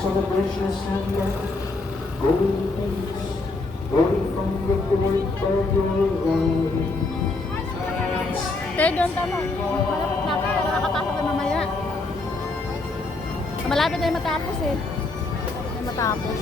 celebration is handed. Going peace, going from victory to glory. Tayo doon, tama. Nakapasok ka mamaya. Malapit na yung matapos eh. Yung matapos.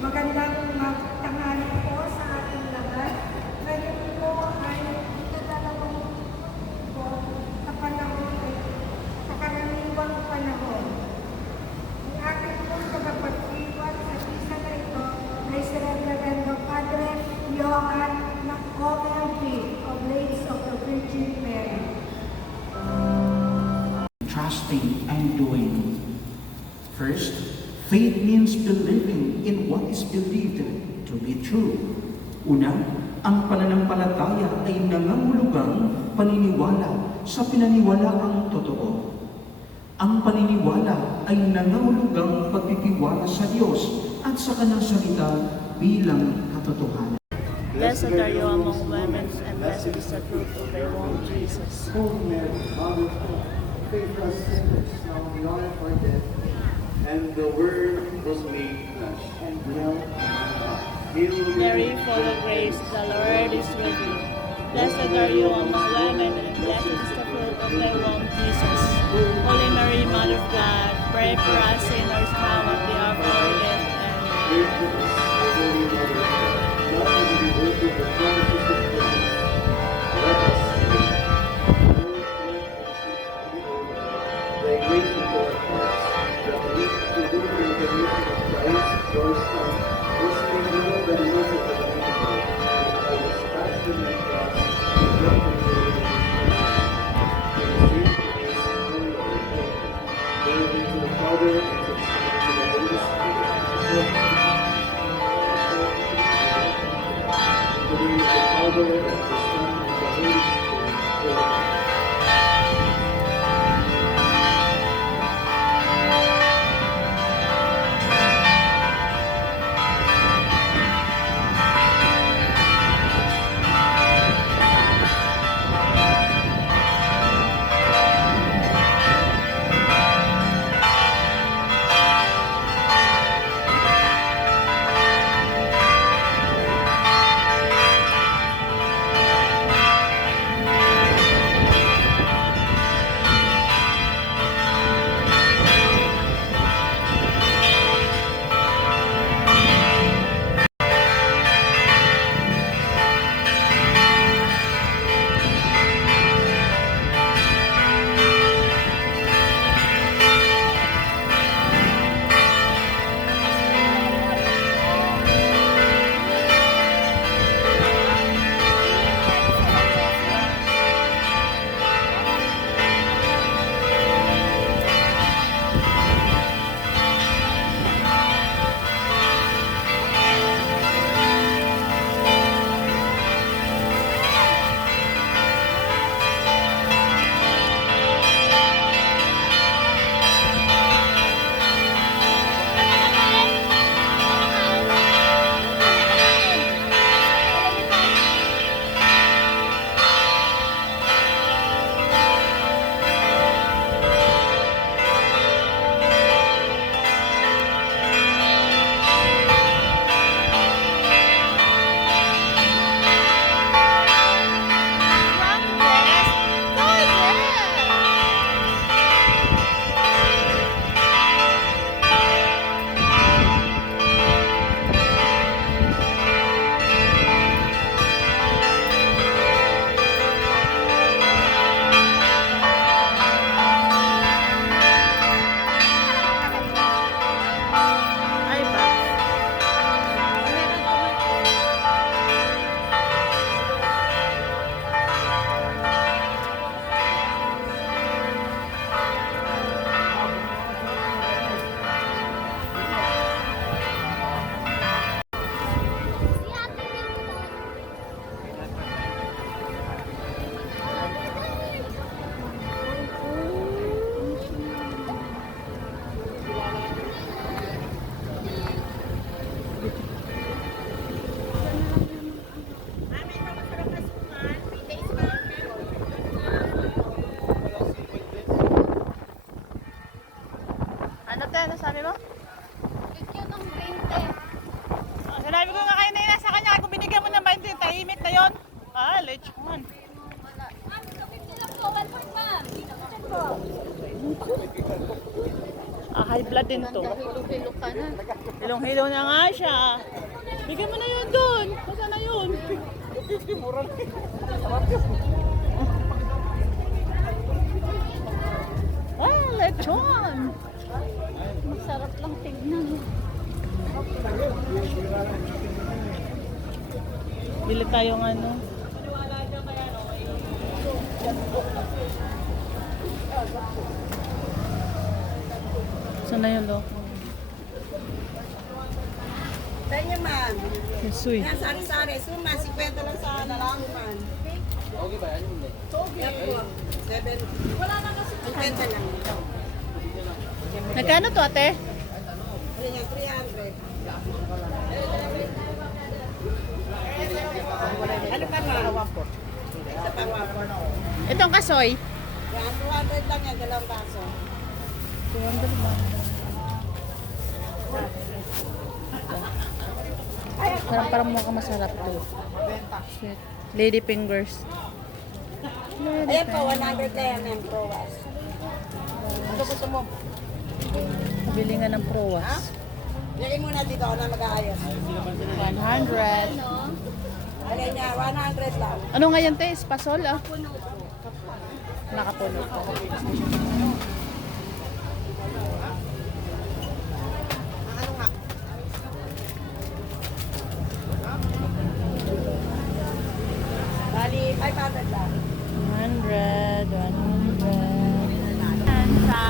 Magandang tanghali po sa ating lahat. Ngayon po ay ikadalawang po sa panahon ay pakaraniwang panahon. Ang ating pong tagapagdiwan sa visa na ito ay si Reverendo Padre Johan OMP of Ladies of the Virgin Mary. Trusting and doing. First, faith means believing in what is believed to be true. Una, ang pananampalataya ay nangangulugang paniniwala sa pinaniwalaang totoo. Ang paniniwala ay nangangulugang pagtitiwala sa Diyos at sa Kanyang salita bilang katotohanan. Blessed are you among women, and blessed is the fruit of thy womb, Jesus. Holy Mary, Mother of God, pray for us sinners, now and the hour of our death. And the Word was made flesh and dwelt among us. Hail Mary, full of grace, the Lord is with you. Blessed are you among women, and blessed is the fruit of thy womb, Jesus. Holy Mary, Mother of God, pray for us sinners now at the hour of our death. Pray Amen. for us, Holy Mother of God, now and in the work of the promises of Christ. Let us pray. Lord, thy grace into our hearts, that we, through the incarnation of Christ, your Son, also may know the release of the living God, and by his passion and cross, we love and glory in his name. In the same grace, O Lord, glory be to the Father, and to the Son, and to the Holy Spirit. Glory to the Father, and to the Son, and to the Holy Spirit. Amen. Ano te? Ano sabi mo? Bigyan ng 20. Sinabi ko nga kayo na sa kanya, kung binigyan mo ng 20, tahimik na yun. Ah, lechon. Ma'am, 50 lang po. 1 point, ma'am. Ah, high blood din to. Hilo-hilo ka na. Hilong-hilo na nga siya. Bigyan mo na yun doon. Masa na yun? Ah, lechon. Masarap lang tignan. Bili tayong ano. Saan na yung loko? Sa inyo, ma'am. Yesoy. Yan, sari-sari. Suma, 50 lang sa nalaman. Okay ba yan? Yan po. 7. Wala na kasi. 50 lang. Nagkano to ate? Yan yung 300. Ano pa ma? Isa pa wapor. Itong kasoy. Yan, 200 lang yan. 2 baso. 200 ba? Parang mukhang masarap to. Shit. Lady fingers. Ayan po, 100 na yan yung prowas. Ano gusto mo? Bili nga ng prowas. Lagay muna dito ako na mag-aayos. 100. Alay niya, 100 lang. Ano nga yan, te? Spasol, ah? Nakapuno pa. Ano nga? Bali, 500 lang. 100. Yan sa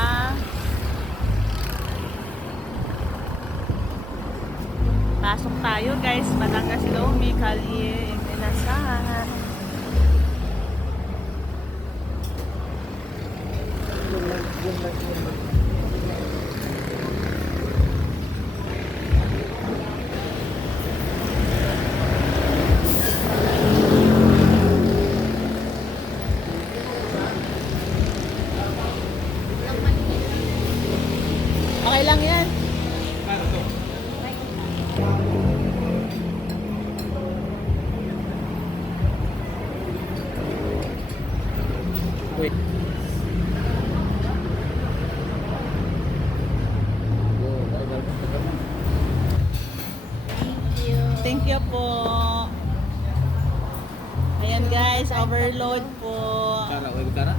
pasok tayo guys, Batangas Lomi, Kalye, Inasahan. Okay lang yan. Wait. Thank you po. Ayan guys, overload po. Tara,